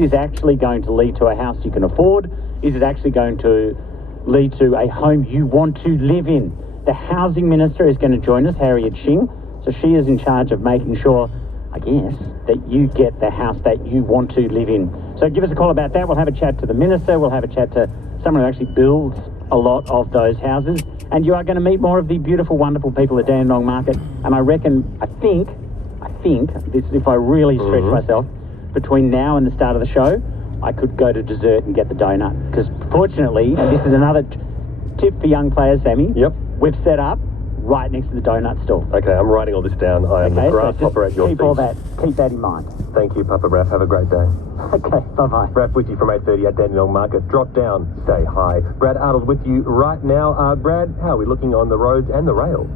is actually going to lead to a house you can afford? Is it actually going to lead to a home you want to live in? The Housing Minister is going to join us, Harriet Shing. So she is in charge of making sure, I guess, that you get the house that you want to live in. So give us a call about that. We'll have a chat to the Minister. We'll have a chat to someone who actually builds a lot of those houses. And you are going to meet more of the beautiful, wonderful people at Dandenong Market. And I think, this is if I really stretch myself, between now and the start of the show, I could go to dessert and get the donut. Because fortunately, and this is another tip for young players, Sammy. Yep. We've set up right next to the donut stall. Okay, I'm writing all this down. I am the grasshopper at your feet. Keep that in mind. Thank you, Papa Raph. Have a great day. Okay, bye-bye. Raph with you from 8:30 at Dandenong Market. Drop down, say hi. Brad Arnold with you right now. Brad, how are we looking on the roads and the rail?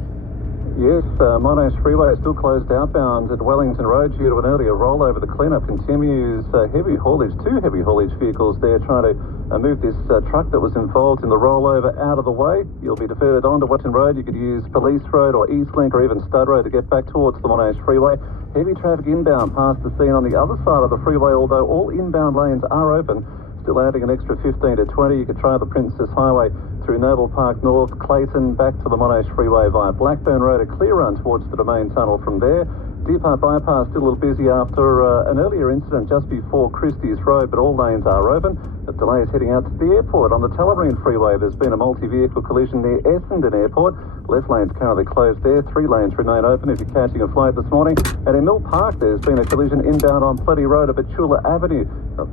Yes, Monash Freeway is still closed outbound at Wellington Road due to an earlier rollover. The cleanup continues. Heavy haulage, two heavy haulage vehicles there trying to move this truck that was involved in the rollover out of the way. You'll be diverted onto Wellington Road. You could use Police Road or Eastlink or even Stud Road to get back towards the Monash Freeway. Heavy traffic inbound past the scene on the other side of the freeway, although all inbound lanes are open. Still adding an extra 15 to 20. You could try the Princess Highway through Noble Park North, Clayton, back to the Monash Freeway via Blackburn Road, a clear run towards the Domain Tunnel from there. Deer Park Bypass still a little busy after an earlier incident just before Christie's Road, but all lanes are open. The delay is heading out to the airport. On the Tullamarine Freeway, there's been a multi-vehicle collision near Essendon Airport. Left lane's currently closed there. 3 lanes remain open if you're catching a flight this morning. And in Mill Park, there's been a collision inbound on Plenty Road at Petula Avenue.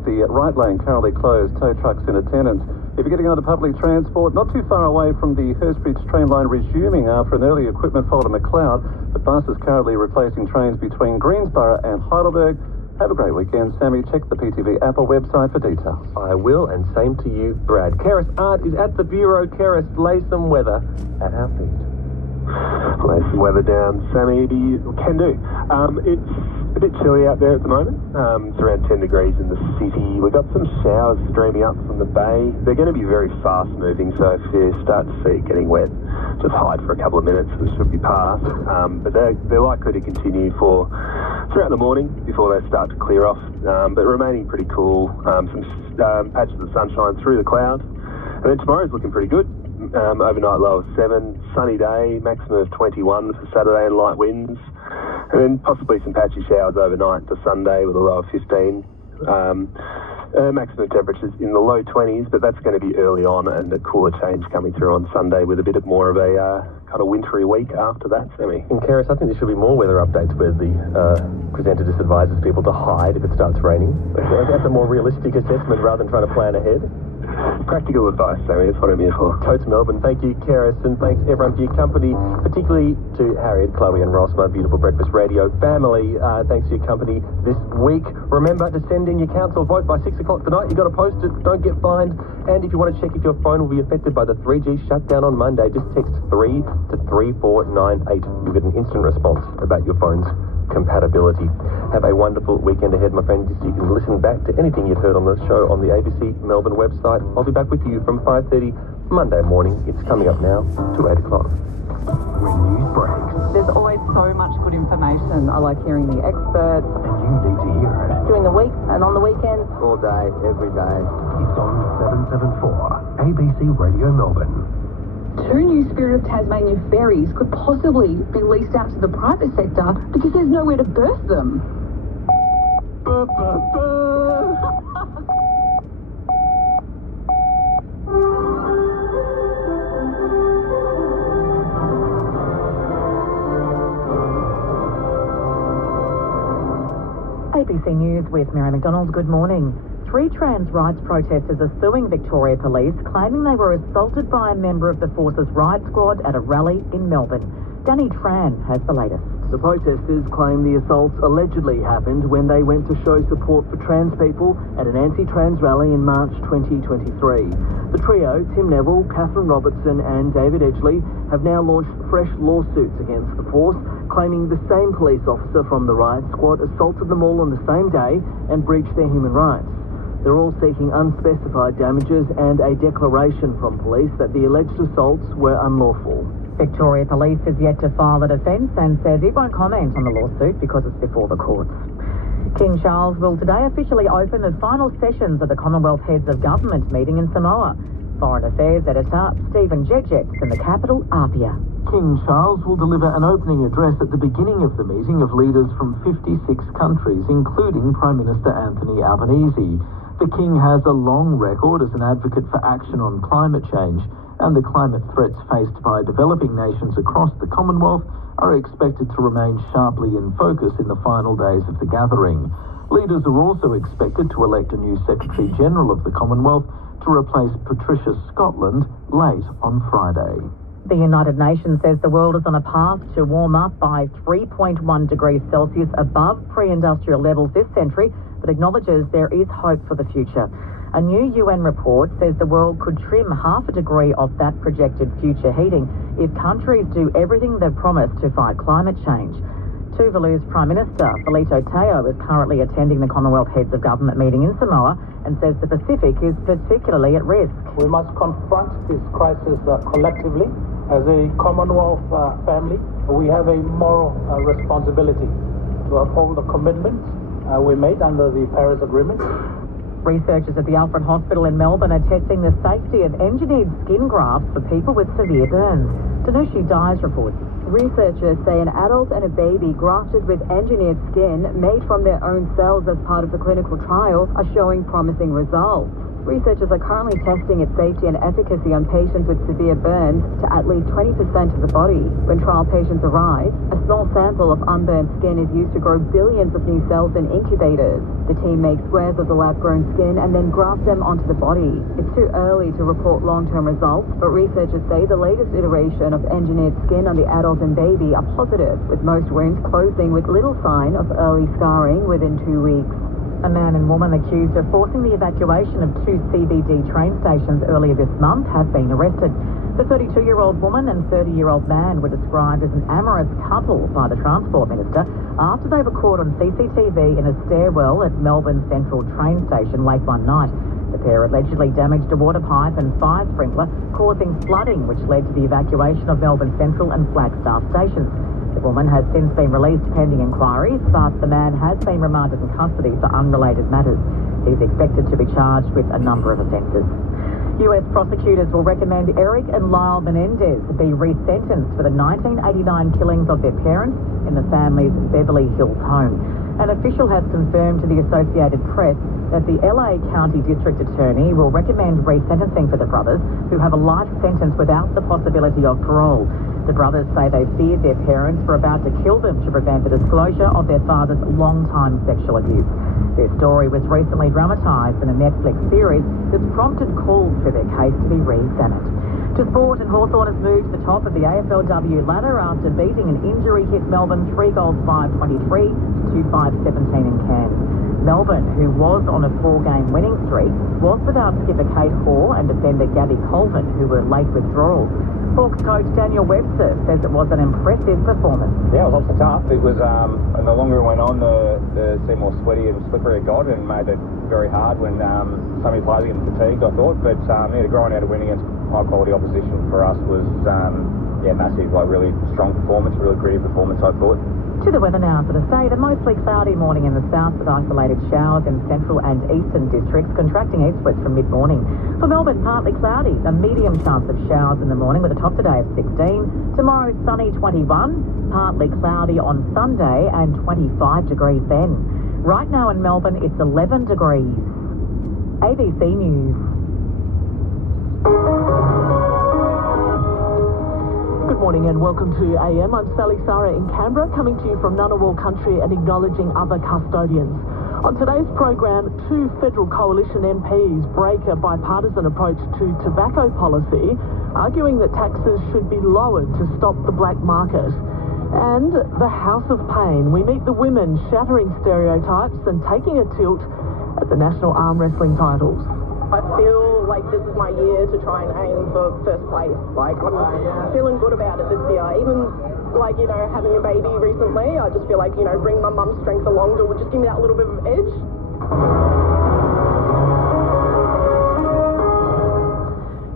The right lane currently closed. Tow trucks in attendance. If you're getting onto public transport, not too far away from the Hurstbridge train line resuming after an early equipment fault at McLeod, the bus is currently replacing trains between Greensborough and Heidelberg. Have a great weekend, Sammy. Check the PTV app or website for details. I will, and same to you, Brad. Keris Art is at the Bureau. Keris, lay some weather at our feet. Lay some weather down, Sammy. Can do. It's a bit chilly out there at the moment. It's around 10 degrees in the city. We've got some showers streaming up from the bay. They're going to be very fast moving, so if you start to see it getting wet, just hide for a couple of minutes. It should be past. But they're likely to continue for throughout the morning before they start to clear off. But remaining pretty cool. Some patches of sunshine through the clouds. And then tomorrow's looking pretty good. Overnight low of 7, sunny day, maximum of 21 for Saturday and light winds. And then possibly some patchy showers overnight to Sunday with a low of 15. Maximum temperatures in the low 20s, but that's going to be early on, and a cooler change coming through on Sunday with a bit more of a kind of wintry week after that, Sammy. And Keris, I think there should be more weather updates where the presenter just advises people to hide if it starts raining. That's a more realistic assessment rather than trying to plan ahead. Practical advice, Sammy, that's what I'm here for. Totes Melbourne, thank you, Keris, and thanks everyone for your company, particularly to Harriet, Chloe and Ross, my beautiful Breakfast Radio family. Thanks for your company this week. Remember to send in your council vote by 6 o'clock tonight. You've got to post it, don't get fined. And if you want to check if your phone will be affected by the 3G shutdown on Monday, just text 3 to 3498. You'll get an instant response about your phone's compatibility. Have a wonderful weekend ahead, my friends. You can listen back to anything you've heard on the show on the ABC Melbourne website. I'll be back with you from 5:30 Monday morning. It's coming up now to 8 o'clock. When news breaks, there's always so much good information. I like hearing the experts. And you need to hear it. During the week and on the weekend. All day, every day. It's on 774 ABC Radio Melbourne. 2 new Spirit of Tasmania ferries could possibly be leased out to the private sector because there's nowhere to berth them. ABC News with Mary McDonald. Good morning. 3 trans rights protesters are suing Victoria Police, claiming they were assaulted by a member of the force's riot squad at a rally in Melbourne. Danny Tran has the latest. The protesters claim the assaults allegedly happened when they went to show support for trans people at an anti-trans rally in March 2023. The trio, Tim Neville, Catherine Robertson and David Edgley, have now launched fresh lawsuits against the force, claiming the same police officer from the riot squad assaulted them all on the same day and breached their human rights. They're all seeking unspecified damages and a declaration from police that the alleged assaults were unlawful. Victoria Police has yet to file a defence and says it won't comment on the lawsuit because it's before the courts. King Charles will today officially open the final sessions of the Commonwealth Heads of Government meeting in Samoa. Foreign Affairs Editor Stephen Jedget's in the capital, Apia. King Charles will deliver an opening address at the beginning of the meeting of leaders from 56 countries, including Prime Minister Anthony Albanese. The King has a long record as an advocate for action on climate change, and the climate threats faced by developing nations across the Commonwealth are expected to remain sharply in focus in the final days of the gathering. Leaders are also expected to elect a new Secretary-General of the Commonwealth to replace Patricia Scotland late on Friday. The United Nations says the world is on a path to warm up by 3.1 degrees Celsius above pre-industrial levels this century, but acknowledges there is hope for the future. A new UN report says the world could trim half a degree of that projected future heating if countries do everything they've promised to fight climate change. Tuvalu's Prime Minister, Felito Teo, is currently attending the Commonwealth Heads of Government meeting in Samoa and says the Pacific is particularly at risk. We must confront this crisis collectively. As a Commonwealth family, we have a moral responsibility to uphold the commitments we made under the Paris Agreement. Researchers at the Alfred Hospital in Melbourne are testing the safety of engineered skin grafts for people with severe burns. Danushi Dyes reports. Researchers say an adult and a baby grafted with engineered skin made from their own cells as part of the clinical trial are showing promising results. Researchers are currently testing its safety and efficacy on patients with severe burns to at least 20% of the body. When trial patients arrive, a small sample of unburned skin is used to grow billions of new cells in incubators. The team makes squares of the lab-grown skin and then graft them onto the body. It's too early to report long-term results, but researchers say the latest iteration of engineered skin on the adult and baby are positive, with most wounds closing with little sign of early scarring within 2 weeks. A man and woman accused of forcing the evacuation of 2 CBD train stations earlier this month have been arrested. The 32-year-old woman and 30-year-old man were described as an amorous couple by the Transport Minister after they were caught on CCTV in a stairwell at Melbourne Central train station late one night. The pair allegedly damaged a water pipe and fire sprinkler, causing flooding, which led to the evacuation of Melbourne Central and Flagstaff stations. The woman has since been released pending inquiries, but the man has been remanded in custody for unrelated matters. He's expected to be charged with a number of offences. US prosecutors will recommend Eric and Lyle Menendez be resentenced for the 1989 killings of their parents in the family's Beverly Hills home. An official has confirmed to the Associated Press that the LA County District Attorney will recommend resentencing for the brothers, who have a life sentence without the possibility of parole. The brothers say they feared their parents were about to kill them to prevent the disclosure of their father's long-time sexual abuse. Their story was recently dramatised in a Netflix series that's prompted calls for their case to be re-examined. To sport, and Hawthorn has moved to the top of the AFLW ladder after beating an injury-hit Melbourne 3 goals 5-23 to 2-5-17 in Cairns. Melbourne, who was on a 4-game winning streak, was without skipper Kate Hoare and defender Gabby Colvin, who were late withdrawals. Hawks coach Daniel Webster says it was an impressive performance. Yeah, it was obviously tough. It was, and the longer it went on, the seemed more sweaty and slippery it got, and made it very hard when so many players getting fatigued, I thought. But to go on out to win against high-quality opposition for us was, massive. Like, really strong performance, really creative performance, I thought. To the weather now for the state. A mostly cloudy morning in the south with isolated showers in central and eastern districts, contracting eastwards from mid-morning. For Melbourne, partly cloudy, a medium chance of showers in the morning with a top today of 16. Tomorrow, sunny 21, partly cloudy on Sunday and 25 degrees then. Right now in Melbourne, it's 11 degrees. ABC News. Good morning and welcome to AM. I'm Sally Sarah in Canberra, coming to you from Ngunnawal country and acknowledging other custodians. On today's program, 2 federal coalition MPs break a bipartisan approach to tobacco policy, arguing that taxes should be lowered to stop the black market. And the House of Pain. We meet the women shattering stereotypes and taking a tilt at the national arm wrestling titles. I feel like this is my year to try and aim for first place. Like, I'm feeling good about it this year. Even, like, having a baby recently, I just feel like, bring my mum's strength along to just give me that little bit of edge.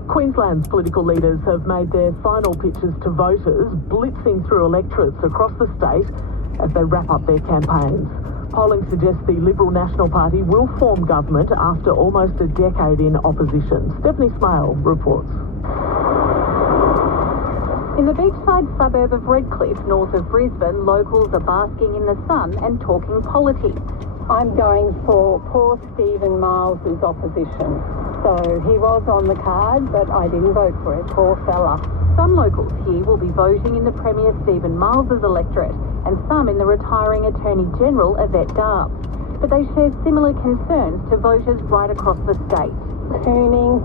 Queensland's political leaders have made their final pitches to voters, blitzing through electorates across the state as they wrap up their campaigns. Polling suggests the Liberal National Party will form government after almost a decade in opposition. Stephanie Smale reports. In the beachside suburb of Redcliffe, north of Brisbane, locals are basking in the sun and talking politics. I'm going for poor Stephen Miles's opposition. So he was on the card, but I didn't vote for it. Poor fella. Some locals here will be voting in the Premier Stephen Miles's electorate, and some in the retiring Attorney General Yvette Darbs. But they share similar concerns to voters right across the state. Cooning,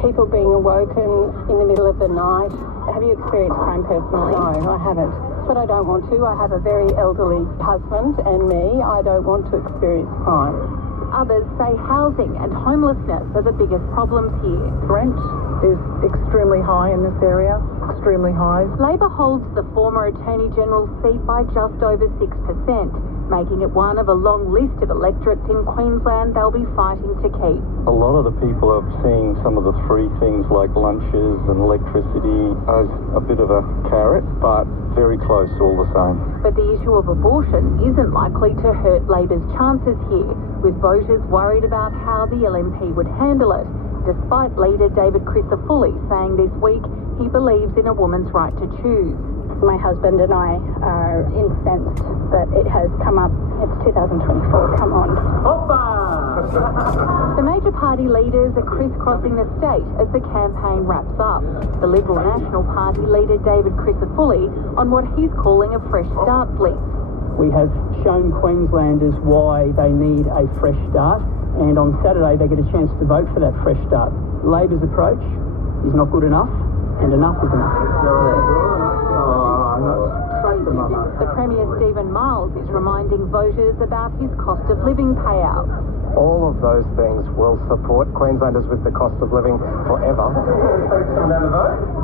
people being awoken in the middle of the night. Have you experienced crime personally? No, I haven't. But I don't want to. I have a very elderly husband and me. I don't want to experience crime. Others say housing and homelessness are the biggest problems here. Rent is extremely high in this area, extremely high. Labor holds the former Attorney General's seat by just over 6%, making it one of a long list of electorates in Queensland they'll be fighting to keep. A lot of the people are seeing some of the free things like lunches and electricity as a bit of a carrot, but very close all the same. But the issue of abortion isn't likely to hurt Labor's chances here, with voters worried about how the LNP would handle it, despite leader David Crisafulli saying this week he believes in a woman's right to choose. My husband and I are incensed that it has come up. It's 2024, come on. The major party leaders are crisscrossing the state as the campaign wraps up. The Liberal National Party leader David Crisafulli on what he's calling a fresh start blitz. We have shown Queenslanders why they need a fresh start, and on Saturday they get a chance to vote for that fresh start. Labor's approach is not good enough, and enough is enough. The Premier Stephen Miles is reminding voters about his cost of living payouts. All of those things will support Queenslanders with the cost of living forever.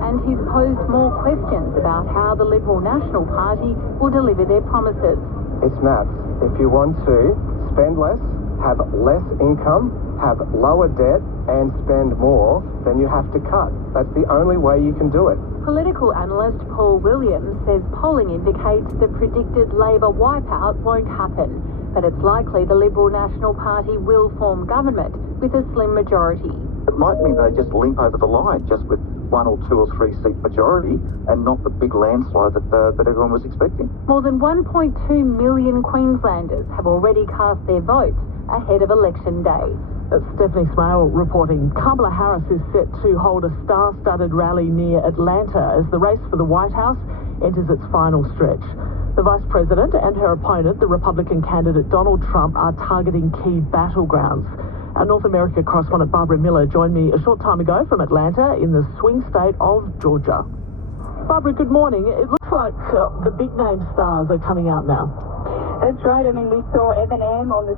And he's posed more questions about how the Liberal National Party will deliver their promises. It's maths. If you want to spend less, have less income, have lower debt and spend more, then you have to cut. That's the only way you can do it. Political analyst Paul Williams says polling indicates the predicted Labor wipeout won't happen, but it's likely the Liberal National Party will form government with a slim majority. It might mean they just limp over the line just with 1 or 2 or 3 seat majority and not the big landslide that everyone was expecting. More than 1.2 million Queenslanders have already cast their votes ahead of election day. That's Stephanie Smale reporting. Kamala Harris is set to hold a star-studded rally near Atlanta as the race for the White House enters its final stretch. The Vice President and her opponent, the Republican candidate Donald Trump, are targeting key battlegrounds. Our North America correspondent Barbara Miller joined me a short time ago from Atlanta in the swing state of Georgia. Barbara, good morning. It looks like the big-name stars are coming out now. That's right. I mean, we saw Eminem on the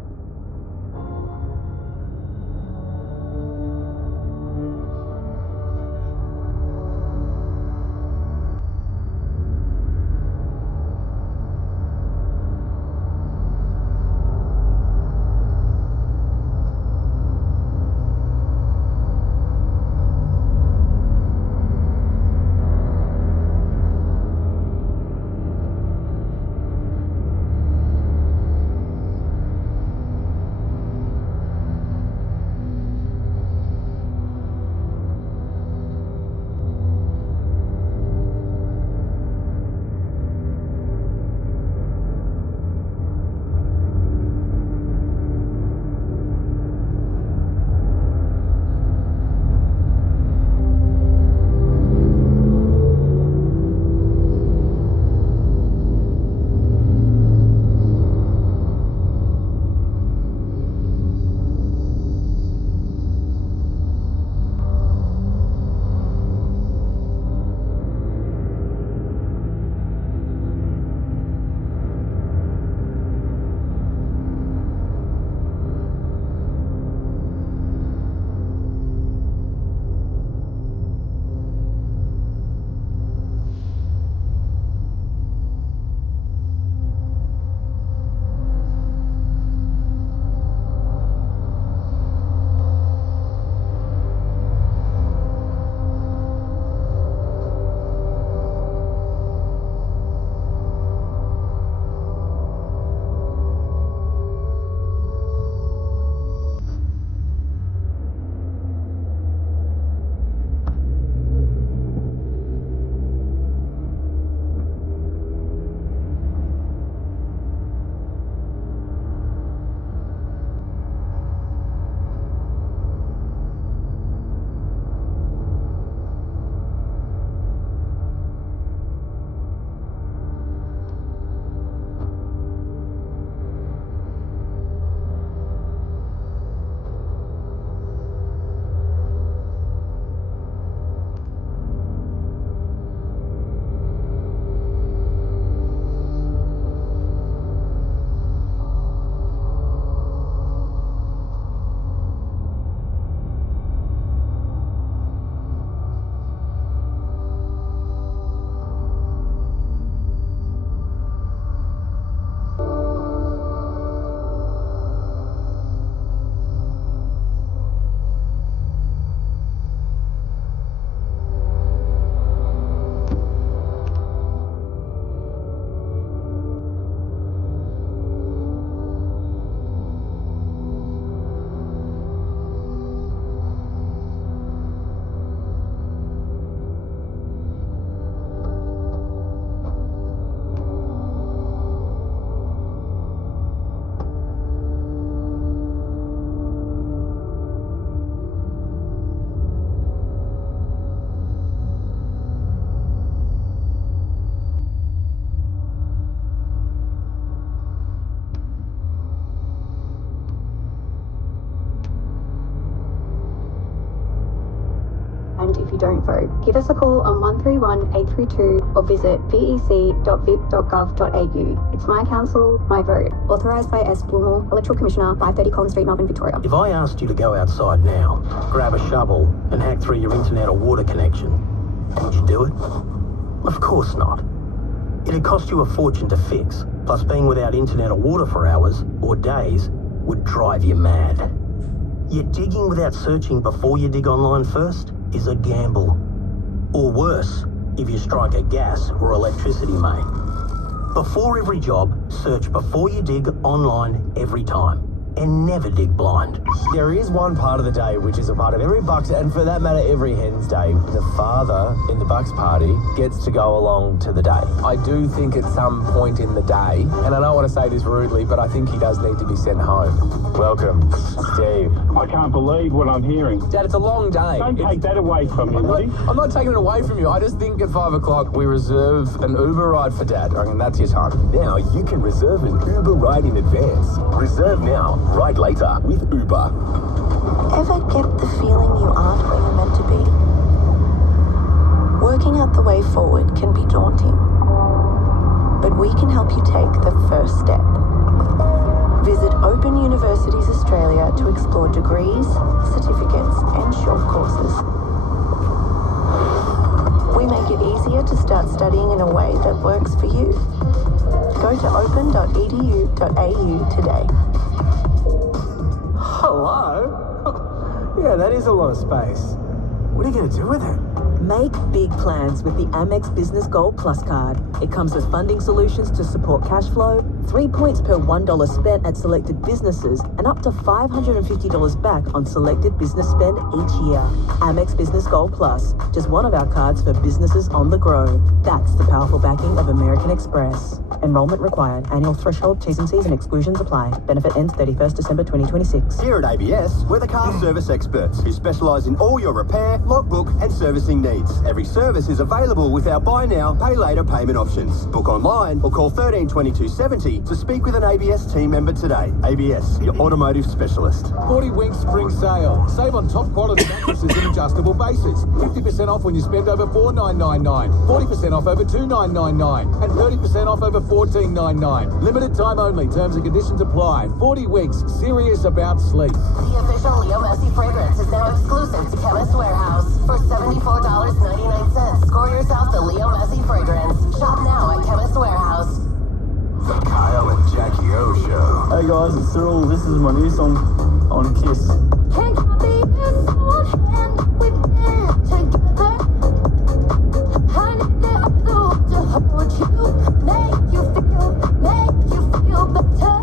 behind if you don't vote. Give us a call on 131 832 or visit vec.vic.gov.au. It's my council, my vote. Authorised by S. Blumel, Electoral Commissioner, 530 Collins Street, Melbourne, Victoria. If I asked you to go outside now, grab a shovel and hack through your internet or water connection, would you do it? Of course not. It'd cost you a fortune to fix, plus being without internet or water for hours or days would drive you mad. Yet digging without searching before you dig online first is a gamble. Or worse, if you strike a gas or electricity main. Before every job, search before you dig online every time. And never dig blind. There is one part of the day which is a part of every Bucks, and for that matter every Hens Day. The father in the Bucks party gets to go along to the day. I do think at some point in the day, and I don't want to say this rudely, but I think he does need to be sent home. Welcome, Steve. I can't believe what I'm hearing. Dad, it's a long day. Don't take that away from me, Woody. I'm not taking it away from you. I just think at 5 o'clock we reserve an Uber ride for Dad. I mean, that's your time. Now you can reserve an Uber ride in advance. Reserve now. Ride later with Uber. Ever get the feeling you aren't where you're meant to be? Working out the way forward can be daunting, but we can help you take the first step. Visit Open Universities Australia to explore degrees, certificates and short courses. We make it easier to start studying in a way that works for you. Go to open.edu.au today. Hello? Yeah, that is a lot of space. What are you going to do with it? Make big plans with the Amex Business Gold Plus card. It comes with funding solutions to support cash flow, 3 points per $1 spent at selected businesses, and up to $550 back on selected business spend each year. Amex Business Gold Plus, just one of our cards for businesses on the grow. That's the powerful backing of American Express. Enrollment required. Annual threshold, T's and C's and exclusions apply. Benefit ends 31st December 2026. Here at ABS, we're the car service experts who specialise in all your repair, logbook and servicing needs. Every service is available with our buy now, pay later payment options. Book online or call 13 22 70 to speak with an ABS team member today. ABS, your automotive specialist. 40 Winks Spring Sale. Save on top quality mattresses and adjustable bases. 50% off when you spend over $4,999. 40% off over $2,999. And 30% off over $14,999. Limited time only. Terms and conditions apply. 40 Winks. Serious about sleep. The official Leo Messi fragrance is now exclusive to Chemist Warehouse for $74.99. Score yourself the Leo Messi fragrance. Shop now at Chemist Warehouse. The Kyle and Jackie O Show. Hey guys, it's Cyril. This is my new song on Kiss. Can't copy this hand. We've been together. I need the other to hold you. Make you feel better.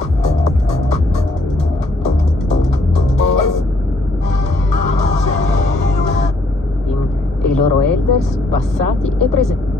E i loro elders, passati e presenti.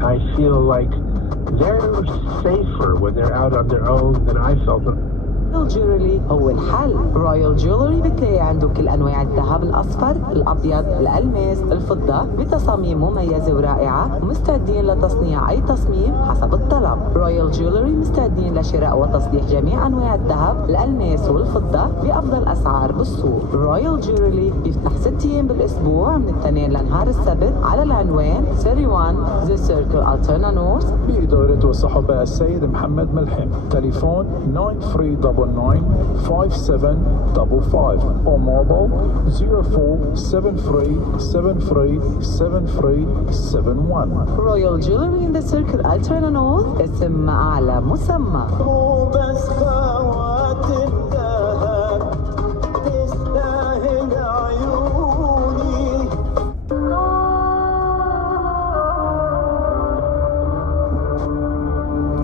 I feel like they're safer when they're out on their own than I felt جولري هو الحل. رويال جولري بتلاقي عنده كل انواع الذهب الاصفر، الابيض، الالماس، الفضه بتصاميم مميزه ورائعه، ومستعدين لتصنيع اي تصميم حسب الطلب. رويال جولري مستعدين لشراء وتصليح جميع انواع الذهب، الالماس والفضه بافضل اسعار بالسوق. رويال جولري بيفتح 6 ايام بالاسبوع من الاثنين لنهار السبت على العنوان 31 ذا سيركل الترنا نورث بإدارة وصحبة السيد محمد ملحم. تليفون 9399-5755 or mobile 0473737371. رويال جولري in the circle الترنا نورث، اسم على مسمى. بس خوات الذهب تستاهل عيوني.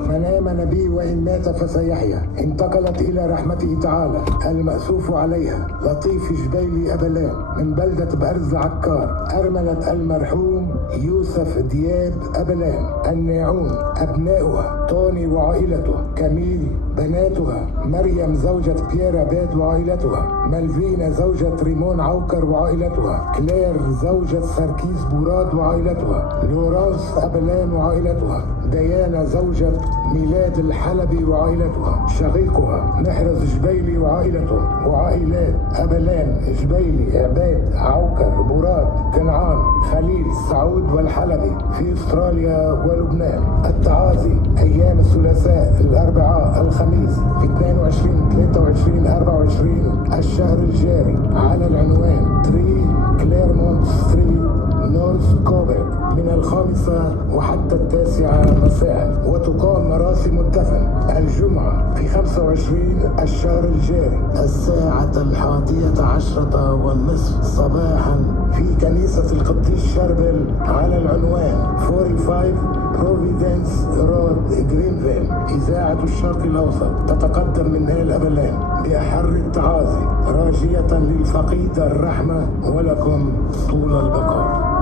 من آمن بي وإن مات فسيحيا. انتقلت إلى رحمته تعالى المأسوف عليها لطيف جبيلي أبلان من بلدة بأرز عكار، أرملة المرحوم يوسف دياب أبلان. الناعون أبناؤها طوني وعائلته، كميل بناتها، مريم زوجة بيير عباد وعائلتها، مالفينا زوجة ريمون عوكر وعائلتها، كلير زوجة سركيس بوراد وعائلتها، لورانس أبلان وعائلتها، ديانا زوجة ميلاد الحلبي وعائلتها، شقيقها محرز جبيلي وعائلته، وعائلات أبلان جبيلي عباد عوكر بوراد كنعان خليل سعود والحلبي في أستراليا ولبنان. التعازي أيام الثلاثاء الأربعاء الخميس في 22 23 24 الشهر الجاري على العنوان 3 كليرمونت ستريت نورث كوبك من 5 وحتى 9 مساء. وتقام مراسم الدفن الجمعة في 25 الشهر الجاري الساعة 11:30 صباحا في كنيسة القديس شربل على العنوان 45 بروفيدنس رود جرينفيل. إذاعة الشرق الأوسط تتقدم من آل أبلان بأحر التعازي راجية للفقيد الرحمة ولكم طول البقاء.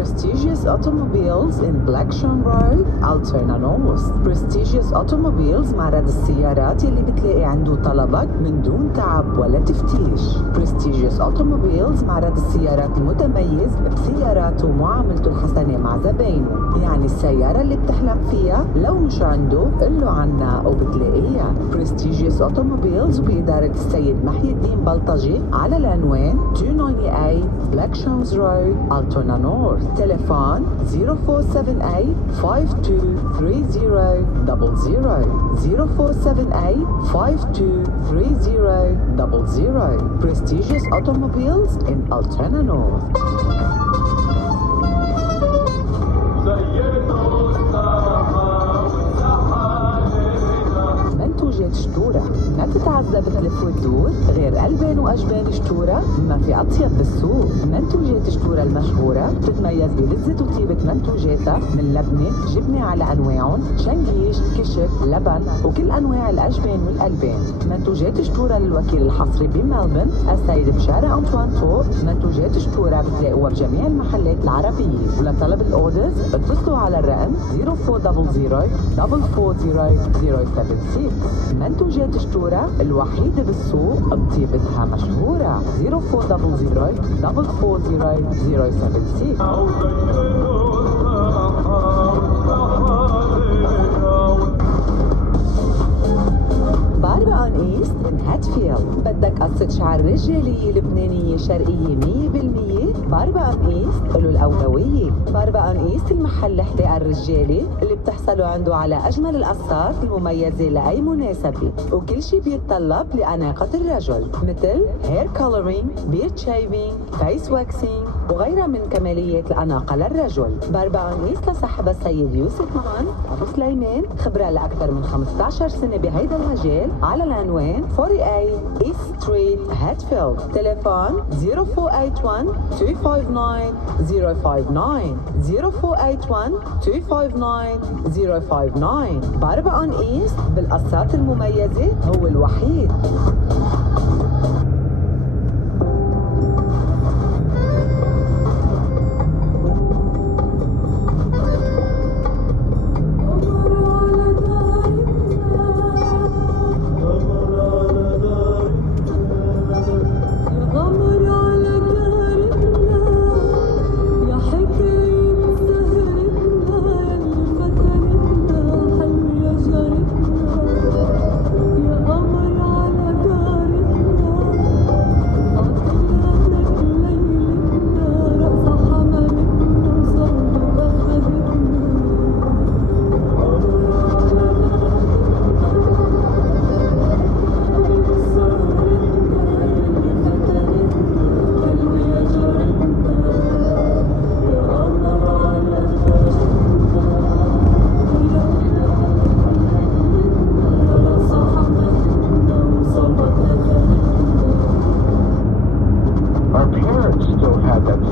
Prestigious Automobiles in Blacksham Road, Altoona North. Prestigious Automobiles معرض السيارات اللي بتلاقي عنده طلبك من دون تعب ولا تفتيش. Prestigious Automobiles معرض السيارات المتميز بسياراته ومعاملته الحسنة مع زباينه، يعني السيارة اللي بتحلم فيها لو مش عنده قله عنها وبتلاقيها. Prestigious Automobiles بإدارة السيد محي الدين بلطجي على العنوان 298 Blackshams Road, Altoona North. تليفون 0478 523000 0478 523000. Prestigious Automobiles in Altoona North. منتوجات شتورة، ما تتعذب تلف وتدور غير ألبان وأجبان شتورة، ما في أطيب بالسوق. منتوجات شتورة المشهورة تتميز بلذة وطيبة منتوجاتها من لبنة، جبنة على أنواعهم، شنقيش، كشك، لبن وكل أنواع الأجبان والألبان. منتوجات شتورة للوكيل الحصري بملبن السيد بشارة أنطوان طوق. منتوجات شتورة بتلاقوها بجميع المحلات العربية. ولطلب الأوردرز اتصلوا على الرقم 0400 440 076. منتوجات شتورة الوحيدة بالسوق بطيبتها مشهورة 0400 440 076. باربا أون إيست من هاتفيلد. بدك قصة شعر رجالية لبنانية شرقية 100%؟ باربا أون إيست له الأولوية. باربا أون إيست المحل الحلاقة الرجالي اللي بتحصلوا عنده على أجمل القصات المميزة لأي مناسبة، وكل شي بيتطلب لأناقة الرجل مثل هير كولرينج، بيرد شيفينج، فيس واكسينج وغيرها من كماليات الأناقة للرجل. باربا أون إيست لصاحبها السيد يوسف مان أبو سليمان، خبرة لأكثر من 15 سنة بهيدا المجال، على العنوان 48 East Street هاتفيلد. تليفون 0481 259 059 0481 259 059. باربا أون إيست بالقصات المميزة هو الوحيد.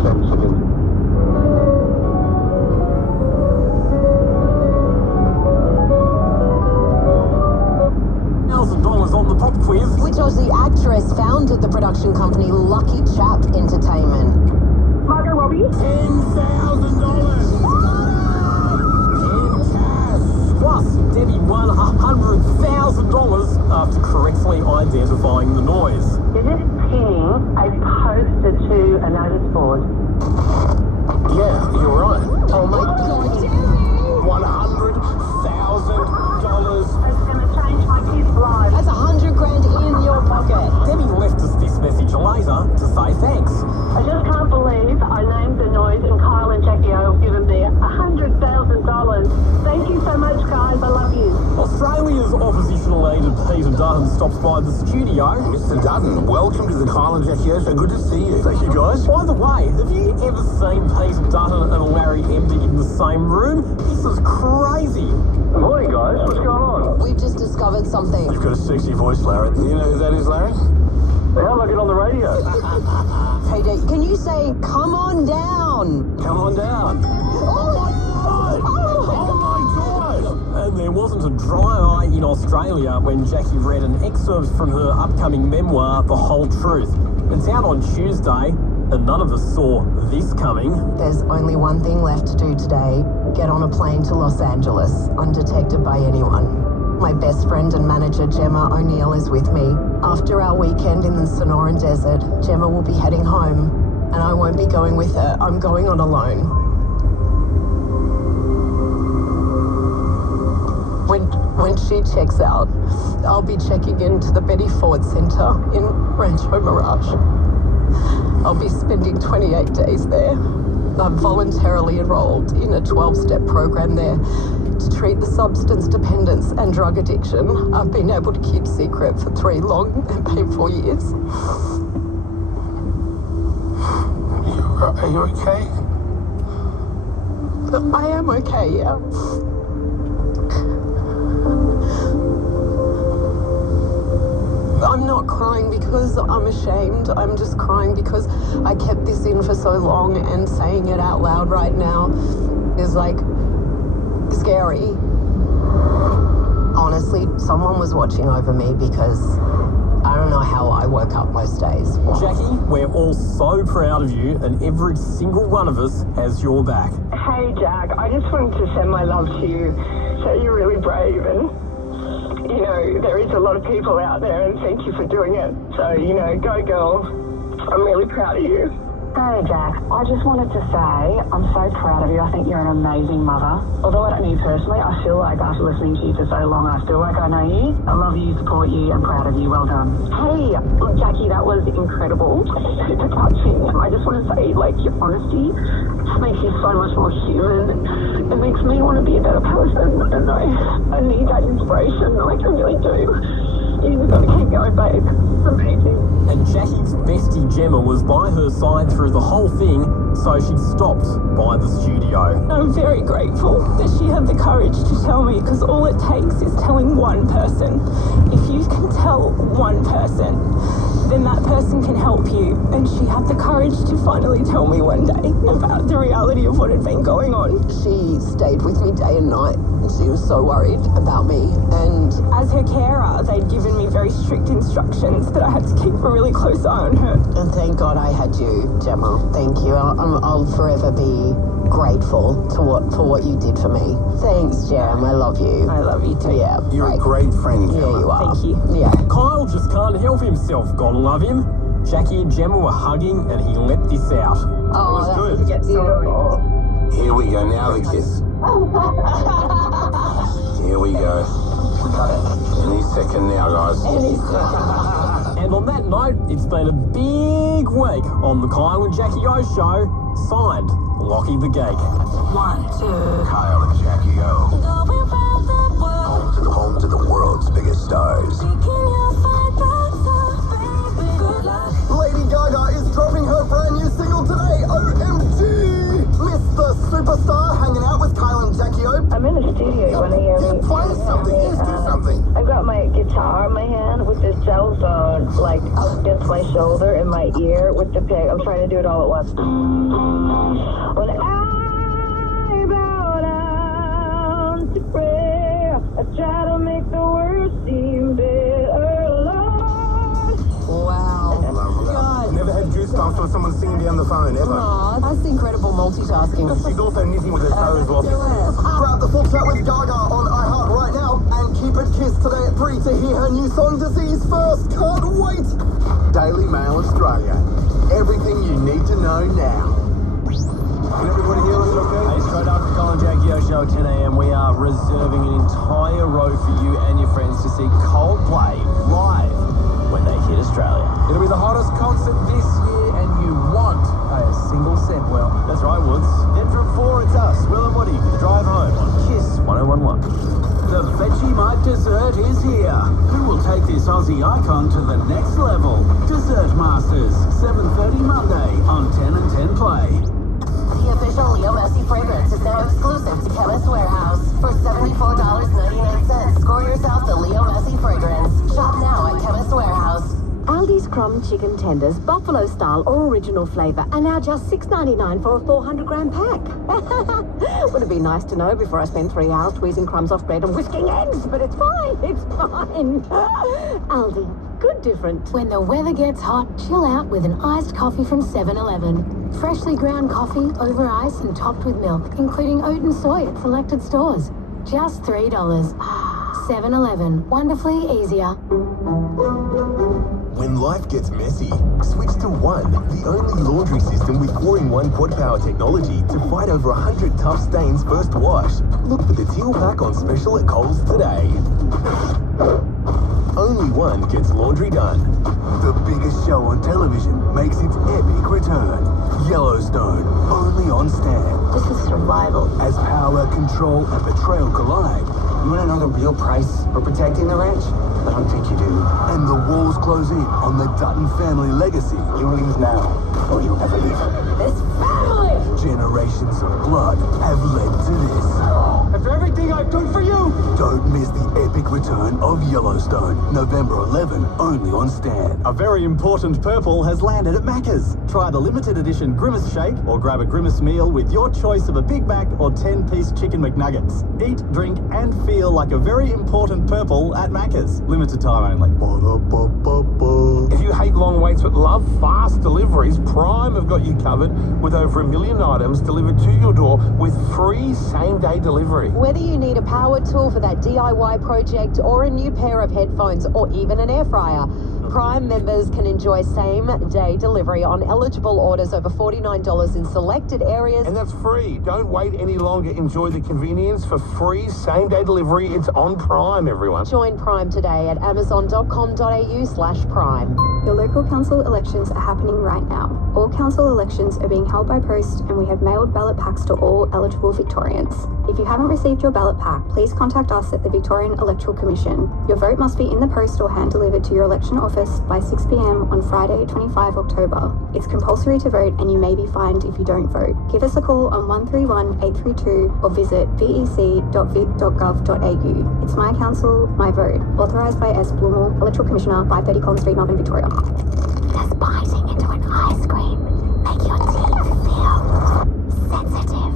same second. $1,000 on the pop quiz. Which Aussie actress founded the production company Lucky Chap Entertainment? Margot Robbie. $10,000. Plus, Debbie won $100,000 after correctly identifying the noise. You're just pinning a poster to a notice board. Yeah, you're right. Oh my God, $100,000. It's going to change my kid's life. that's $100,000 in your pocket. Debbie left us this message later to say thanks. I just can't believe I named the noise and Kyle and Jackie O have given me $100,000. Thank you so much, guys. I love you. Australia's opposition leader Peter Dutton stops by the studio. Mr. Dutton, welcome to the Kyle and Jackie O show. Good to see you. Thank you, guys. By the way, have you ever seen Peter Dutton and Larry Emdig in the same room? This is crazy. Good morning, guys. What's going on? We've just discovered something. You've got a sexy voice, Larry. You know who that is, Larry? How did I get on the radio? Peter, can you say, come on down? Come on down. And there wasn't a dry eye in Australia when Jackie read an excerpt from her upcoming memoir, The Whole Truth. It's out on Tuesday, and none of us saw this coming. There's only one thing left to do today. Get on a plane to Los Angeles, undetected by anyone. My best friend and manager, Gemma O'Neill, is with me. After our weekend in the Sonoran Desert, Gemma will be heading home, and I won't be going with her. I'm going on alone. When she checks out, I'll be checking into the Betty Ford Center in Rancho Mirage. I'll be spending 28 days there. I'm voluntarily enrolled in a 12-step program there to treat the substance dependence and drug addiction I've been able to keep secret for 3 long and painful years. Are you okay? I am okay, yeah. I'm not crying because I'm ashamed. I'm just crying because I kept this in for so long, and saying it out loud right now is like scary. Honestly, someone was watching over me because I don't know how I woke up most days. Jackie, we're all so proud of you, and every single one of us has your back. Hey, Jack, I just wanted to send my love to you. So you're really brave, and you know, there is a lot of people out there, and thank you for doing it. So, you know, go girl. I'm really proud of you. Hey Jack, I just wanted to say I'm so proud of you. I think you're an amazing mother. Although I don't know you personally, I feel like after listening to you for so long, I feel like I know you. I love you, support you, and proud of you. Well done. Hey, Jackie, that was incredible. Super touching. I just want to say, like, your honesty just makes you so much more human. It makes me want to be a better person, and I need that inspiration. Like, I really do. You've got to keep going, babe. It's amazing. And Jackie's bestie Gemma was by her side through the whole thing, so she stopped by the studio. I'm very grateful that she had the courage to tell me, because all it takes is telling one person. If you can tell one person, then that person can help you. And she had the courage to finally tell me one day about the reality of what had been going on. She stayed with me day and night. She was so worried about me, and as her carer, they'd given me very strict instructions that I had to keep a really close eye on her. And thank God I had you, Gemma. Thank you. I'll forever be grateful for what you did for me. Thanks, Gem. I love you. I love you too. Yeah, you're a great friend, Gemma. Yeah, you are. Thank you. Yeah. Kyle just can't help himself. Gotta love him. Jackie and Gemma were hugging, and he let this out. Oh, that was good. Here we go. Now the kiss. Here we go. Any second now, guys. And on that note, it's been a big week on the Kyle and Jackie O show. Signed, Lockie the Geek. 1, 2. Kyle and Jackie O. Home to the world's biggest stars. Lady Gaga is dropping her brand new single today. OMG! Mr. Superstar hanging out with Kyle and Jackie O. I'm in the studio when play something. Yes, do something. I've got my guitar guitar in my hand with this cell phone, like up against my shoulder and my ear with the pick. I'm trying to do it all at once. When I bow down to prayer, I try to make the words seem better, Lord. Wow. God. Never had goosebumps when someone's singing down the phone, ever. Aw, that's incredible multitasking. She's also knitting with her toes while she's Grab the full chat with Gaga on iHeart right now and keep it kissed today at 3 to hear her new song Disease First. Can't wait! Daily Mail Australia. Everything you need to know now. Can everybody hear us okay? Hey, straight after Colin Jackie Show at 10 a.m, we are reserving an entire row for you and your friends to see Coldplay live when they hit Australia. It'll be the hottest concert this year, and you won't pay a single cent, Will. That's right, Woods. Then from 4, it's us, Will and Woody, for the drive home on KISS 1011. The Vegemite dessert is here. Who will take this Aussie icon to the next level? Dessert Masters, 7:30 Monday on 10 and 10 Play. The official Leo Messi fragrance is now exclusive to Chemist Warehouse. For $74.99, score yourself the Leo Messi fragrance. Shop now at Chemist Warehouse. Aldi's Crumb Chicken Tenders, buffalo style or original flavour, are now just $6.99 for a 400-gram pack. Would it be nice to know before I spend 3 hours tweezing crumbs off bread and whisking eggs? But it's fine, it's fine. Aldi, good different. When the weather gets hot, chill out with an iced coffee from 7-Eleven. Freshly ground coffee over ice and topped with milk, including oat and soy at selected stores. Just $3. 7-Eleven, wonderfully easier. When life gets messy, switch to One, the only laundry system with 4-in-1 quad power technology to fight over 100 tough stains first wash. Look for the teal pack on special at Coles today. Only One gets laundry done. The biggest show on television makes its epic return. Yellowstone, only on Stan. This is survival. As power, control, and betrayal collide. You want to know the real price for protecting the ranch? I don't think you do. And the walls close in on the Dutton family legacy. You leave now, or you'll never leave. This family! Generations of blood have led to this. After everything I've done for you! Don't miss the epic return of Yellowstone. November 11, only on Stan. A very important purple has landed at Macca's. Try the limited edition Grimace Shake or grab a Grimace meal with your choice of a Big Mac or 10-piece Chicken McNuggets. Eat, drink and feel like a very important purple at Macca's. Limited time only. If you hate long waits but love fast deliveries, Prime have got you covered with over 1 million items delivered to your door with free same-day delivery. Whether you need a power tool for that DIY project or a new pair of headphones or even an air fryer, Prime members can enjoy same-day delivery on eligible orders over $49 in selected areas. And that's free. Don't wait any longer. Enjoy the convenience for free same-day delivery. It's on Prime, everyone. Join Prime today at amazon.com.au/prime. Your local council elections are happening right now. All council elections are being held by post, and we have mailed ballot packs to all eligible Victorians. If you haven't received your ballot pack, please contact us at the Victorian Electoral Commission. Your vote must be in the post or hand-delivered to your election office by 6 p.m. on Friday, 25 October. It's compulsory to vote, and you may be fined if you don't vote. Give us a call on 131 832 or visit vec.vic.gov.au. It's my council, my vote. Authorised by S. Blumel, Electoral Commissioner, 530 Collins Street, Melbourne, Victoria. Does biting into an ice cream make your teeth feel sensitive?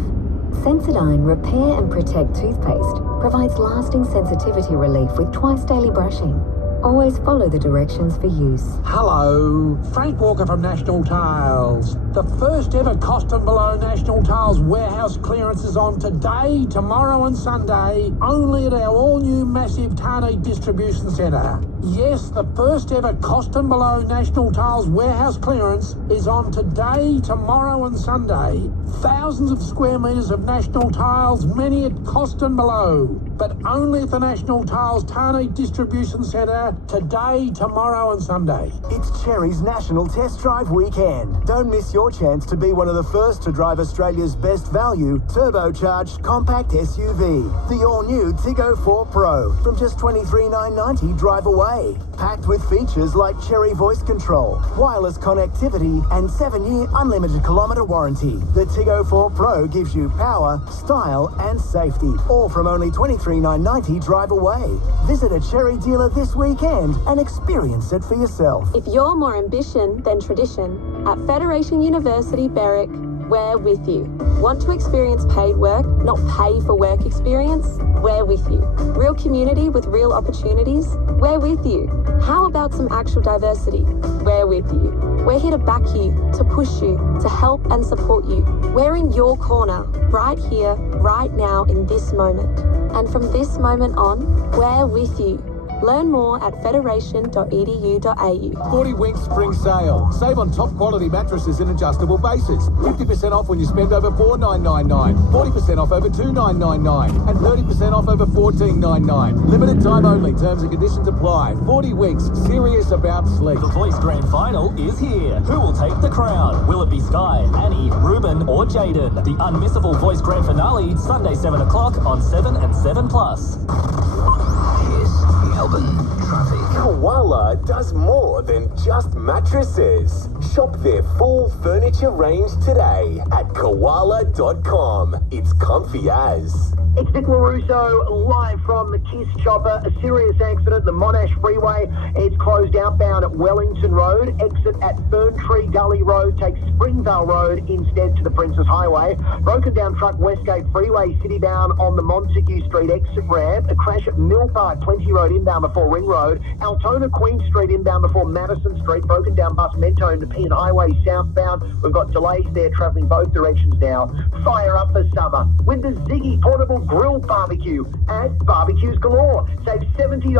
Sensodyne Repair and Protect toothpaste provides lasting sensitivity relief with twice daily brushing. Always follow the directions for use. Hello, Frank Walker from National Tiles. The first ever cost and below National Tiles warehouse clearance is on today, tomorrow and Sunday, only at our all-new massive Tarnay distribution centre. Yes, the first ever cost and below National Tiles warehouse clearance is on today, tomorrow and Sunday. Thousands of square metres of National Tiles, many at cost and below, but only at the National Tiles Tarnay distribution centre today, tomorrow and Sunday. It's Cherry's National Test Drive Weekend. Don't miss your chance to be one of the first to drive Australia's best value turbocharged compact SUV. The all-new Tiggo 4 Pro from just $23,990 drive away. Packed with features like Cherry voice control, wireless connectivity and 7-year unlimited kilometre warranty. The Tiggo 4 Pro gives you power, style and safety, all from only $23,990 $23,990 drive away. Visit a Cherry dealer this weekend and experience it for yourself. If you're more ambition than tradition, at Federation University Berwick, we're with you. Want to experience paid work, not pay for work experience? We're with you. Real community with real opportunities? We're with you. How about some actual diversity? We're with you. We're here to back you, to push you, to help and support you. We're in your corner, right here, right now, in this moment. And from this moment on, we're with you. Learn more at federation.edu.au. 40 Winks Spring Sale. Save on top quality mattresses and adjustable bases. 50% off when you spend over $4,999. 40% off over $2,999. And 30% off over $14,999. Limited time only. Terms and conditions apply. 40 Winks. Serious about sleep. The Voice Grand Final is here. Who will take the crown? Will it be Sky, Annie, Ruben or Jaden? The unmissable Voice Grand Finale, Sunday 7 o'clock on 7 and 7+. Melbourne traffic. Koala does more than just mattresses. Shop their full furniture range today at koala.com. It's comfy as. It's Vic LaRusso live from the Kiss Chopper. A serious accident, the Monash Freeway. It's closed outbound at Wellington Road. Exit at Ferntree Gully Road. Take Springvale Road instead to the Princess Highway. Broken down truck Westgate Freeway city bound on the Montague Street exit ramp. A crash at Mill Park Plenty Road inbound before Ring Road. Altona Queen Street inbound before Madison Street. Broken down bus Mentone to Pean Highway southbound. We've got delays there travelling both directions now. Fire up for summer with the Ziggy Portable Grill Barbecue at Barbecues Galore. Save $70,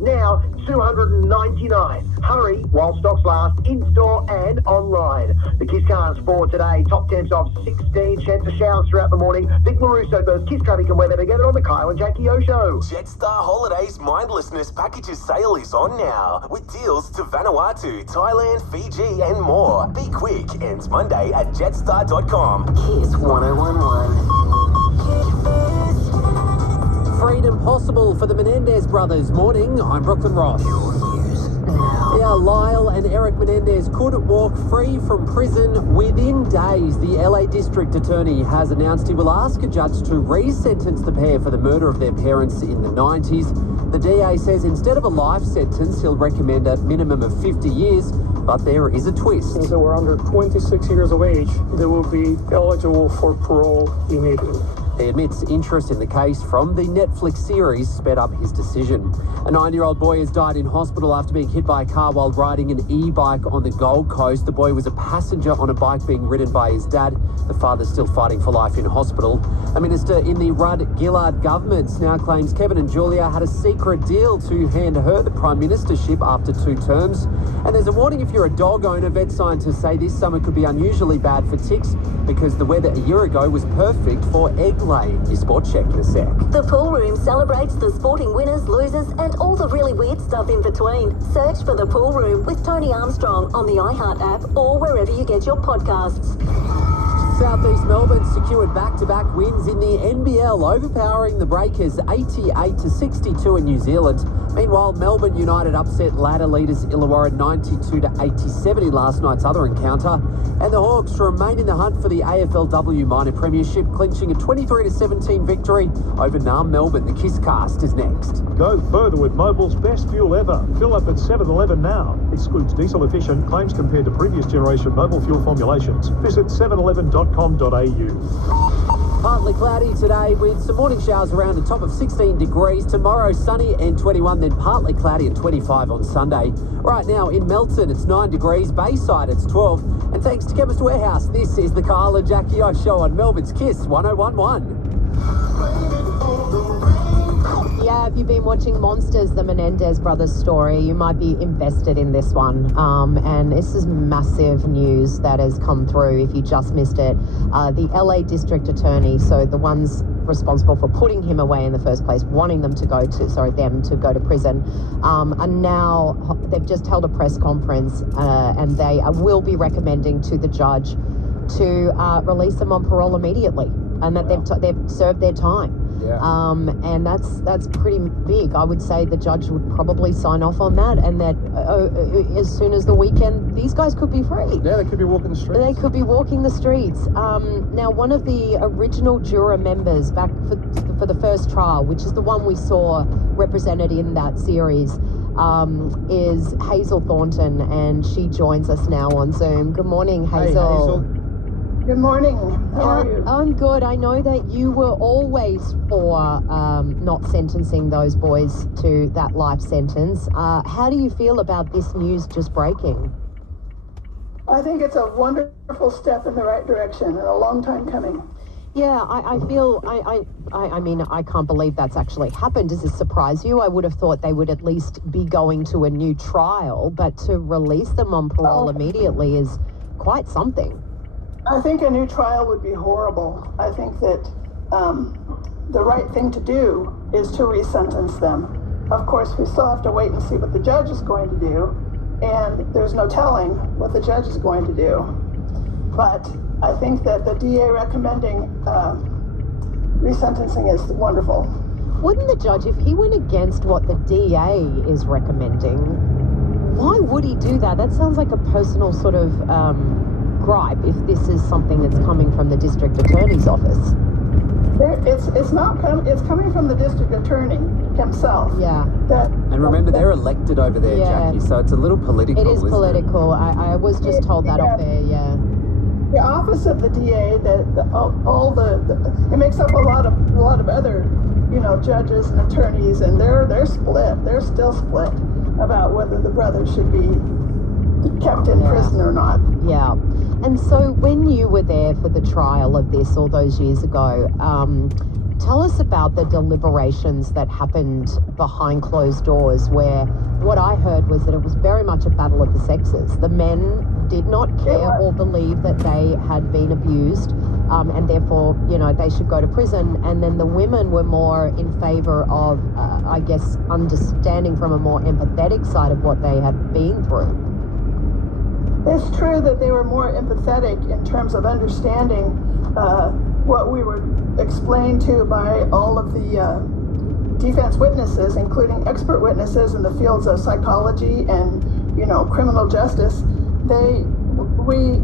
now $299. Hurry while stocks last, in-store and online. The Kiss Cars for today, top temps of 16, chance of showers throughout the morning. Vic LaRusso goes Kiss traffic and weather together on the Kyle and Jackie O Show. Jetstar Holidays Mindlessness Packages sale is on now, with deals to Vanuatu, Thailand, Fiji and more. Be quick, ends Monday at jetstar.com. Kiss 1011. Freedom possible for the Menendez brothers. Morning, I'm Brooklyn Ross. Yeah, Lyle and Eric Menendez could walk free from prison within days. The LA District Attorney has announced he will ask a judge to re-sentence the pair for the murder of their parents in the 90s. The DA says instead of a life sentence, he'll recommend a minimum of 50 years, but there is a twist. Since they were under 26 years of age, they will be eligible for parole immediately. He admits interest in the case from the Netflix series sped up his decision. A 9-year-old boy has died in hospital after being hit by a car while riding an e-bike on the Gold Coast. The boy was a passenger on a bike being ridden by his dad. The father's still fighting for life in hospital. A minister in the Rudd-Gillard government now claims Kevin and Julia had a secret deal to hand her the prime ministership after 2 terms. And there's a warning if you're a dog owner. Vet scientists say this summer could be unusually bad for ticks because the weather a year ago was perfect for egg laying. Your sport check in a sec. The Pool Room celebrates the sporting winners, losers, and all the really weird stuff in between. Search for The Pool Room with Tony Armstrong on the iHeart app or wherever you get your podcasts. Southeast Melbourne secured back-to-back wins in the NBL, overpowering the Breakers 88-62 in New Zealand. Meanwhile, Melbourne United upset ladder leaders Illawarra 92-87 in last night's other encounter. And the Hawks remain in the hunt for the AFLW Minor Premiership, clinching a 23-17 victory over Narm Melbourne. The Kiss Cast is next. Go further with Mobil's best fuel ever. Fill up at 7-Eleven now. Excludes diesel efficient claims compared to previous generation Mobil fuel formulations. Visit 7eleven.com.au. Partly cloudy today with some morning showers around a top of 16 degrees. Tomorrow sunny and 21, then partly cloudy and 25 on Sunday. Right now in Melton it's 9 degrees, Bayside it's 12. And thanks to Chemist Warehouse, this is the Kyle and Jackie O Show on Melbourne's Kiss 1011. Yeah, if you've been watching Monsters, the Menendez brothers story, you might be invested in this one. And this is massive news that has come through if you just missed it. The LA District Attorney, so the ones responsible for putting him away in the first place, wanting them to go to prison, are now, they've just held a press conference and they will be recommending to the judge to release them on parole immediately and that they've served their time. And that's pretty big. I would say the judge would probably sign off on that, and that as soon as the weekend, these guys could be free. Yeah, they could be walking the streets. They could be walking the streets. Now, one of the original juror members back for the first trial, which is the one we saw represented in that series, is Hazel Thornton, and she joins us now on Zoom. Good morning, Hazel. Hey, Hazel. Good morning. How are you? I'm good. I know that you were always for not sentencing those boys to that life sentence. How do you feel about this news just breaking? I think it's a wonderful step in the right direction and a long time coming. Yeah, I feel, I mean, I can't believe that's actually happened. Does this surprise you? I would have thought they would at least be going to a new trial, but to release them on parole immediately is quite something. I think a new trial would be horrible. I think that the right thing to do is to re-sentence them. Of course, we still have to wait and see what the judge is going to do, and there's no telling what the judge is going to do. But I think that the DA recommending resentencing is wonderful. Wouldn't the judge, if he went against what the DA is recommending, why would he do that? That sounds like a personal sort of gripe if this is something that's coming from the district attorney's office. It's coming from the district attorney himself. Yeah. And remember, they're elected over there, Jackie, so it's a little political. It is political. I was just told that off air, yeah. The office of the DA, it makes up a lot of other, judges and attorneys, and they're split. They're still split about whether the brothers should be kept in prison or not. Yeah. And so when you were there for the trial of this all those years ago, tell us about the deliberations that happened behind closed doors, where what I heard was that it was very much a battle of the sexes. The men did not care or believe that they had been abused, and therefore, they should go to prison. And then the women were more in favor of, I guess, understanding from a more empathetic side of what they had been through. It's true that they were more empathetic in terms of understanding what we were explained to by all of the defense witnesses, including expert witnesses in the fields of psychology and, criminal justice. So we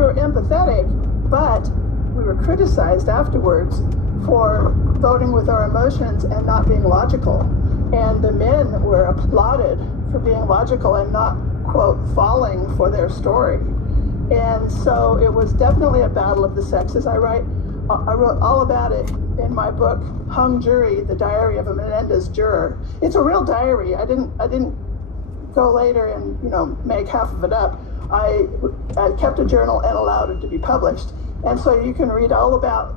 were empathetic, but we were criticized afterwards for voting with our emotions and not being logical. And the men were applauded for being logical and not, quote, falling for their story. And so it was definitely a battle of the sexes. I wrote all about it in my book, Hung Jury, The Diary of a Menendez Juror. It's a real diary. I didn't go later and, make half of it up. I kept a journal and allowed it to be published. And so you can read all about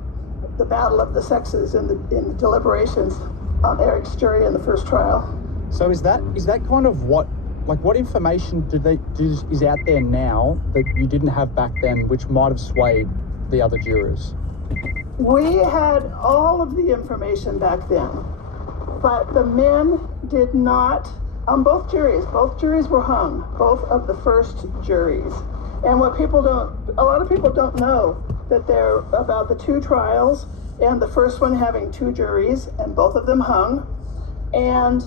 the battle of the sexes in the deliberations on Eric's jury in the first trial. So is that kind of what information is out there now that you didn't have back then, which might have swayed the other jurors? We had all of the information back then, but the men did not. On both juries were hung, both of the first juries. And a lot of people don't know that they're about the two trials, and the first one having two juries, and both of them hung. And